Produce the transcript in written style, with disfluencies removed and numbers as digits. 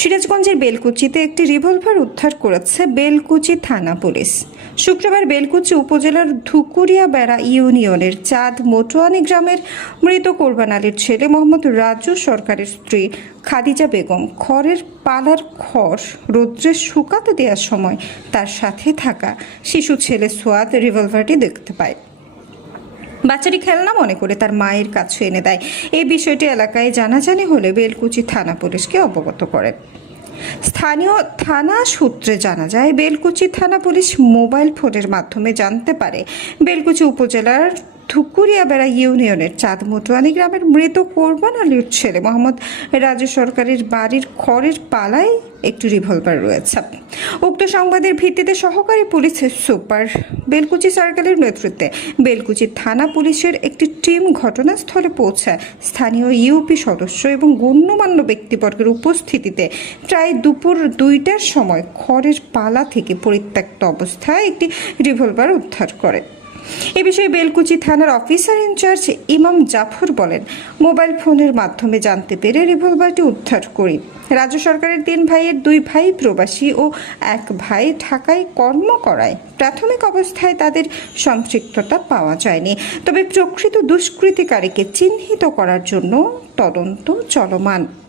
সিরাজগঞ্জের বেলকুচিতে একটি রিভলভার উদ্ধার করেছে বেলকুচি থানা পুলিশ। শুক্রবার বেলকুচি উপজেলার ধুকুরিয়া বেড়া ইউনিয়নের চাঁদ মোটোয়ানি গ্রামের মৃত কোরবান আলীর ছেলে মোহাম্মদ রাজু সরকারের স্ত্রী খাদিজা বেগম খড়ের পালার খড় রৌদ্রে শুকাতে দেওয়ার সময় তার সাথে থাকা শিশু ছেলে সোয়াদ রিভলভারটি দেখতে পায়। বাচ্চাটি খেলনা মনে করে তার মায়ের কাছে এনে দেয়। এই বিষয়টি এলাকায় জানাজানি হলে বেলকুচি থানা পুলিশকে অবগত করে। স্থানীয় থানা সূত্রে জানা যায়, বেলকুচি থানা পুলিশ মোবাইল ফোনের মাধ্যমে জানতে পারে বেলকুচি উপজেলার ধুকুরিয়াবেড়া ইউনিয়নের চাঁদ মোটোয়ানি গ্রামের মৃত কোরবান আলীর ছেলে মোহাম্মদ রাজু সরকারের বাড়ির খড়ের পালায় একটি রিভলভার রয়েছে। উক্ত সংবাদের ভিত্তিতে সহকারী পুলিশ সুপার বেলকুচি সার্কেলের নেতৃত্বে বেলকুচি থানা পুলিশের একটি টিম ঘটনাস্থলে পৌঁছায়। স্থানীয় ইউপি সদস্য এবং গণ্যমান্য ব্যক্তিবর্গের উপস্থিতিতে প্রায় দুপুর 2টার সময় খড়ের পালা থেকে পরিত্যক্ত অবস্থায় একটি রিভলভার উদ্ধার করে। এ বিষয়ে বেলকুচি থানার অফিসার ইনচার্জ ইমাম জাফর বলেন, মোবাইল ফোনের মাধ্যমে জানতে পেরে রিভলভারটি উদ্ধার করি। রাজ্য সরকারের 3 ভাইয়ের 2 ভাই প্রবাসী ও 1 ভাই ঢাকায় কর্ম করায় প্রাথমিক অবস্থায় তাদের সম্পৃক্ততা পাওয়া যায়নি। তবে প্রকৃত দুষ্কৃতিকারীকে চিহ্নিত করার জন্য তদন্ত চলমান।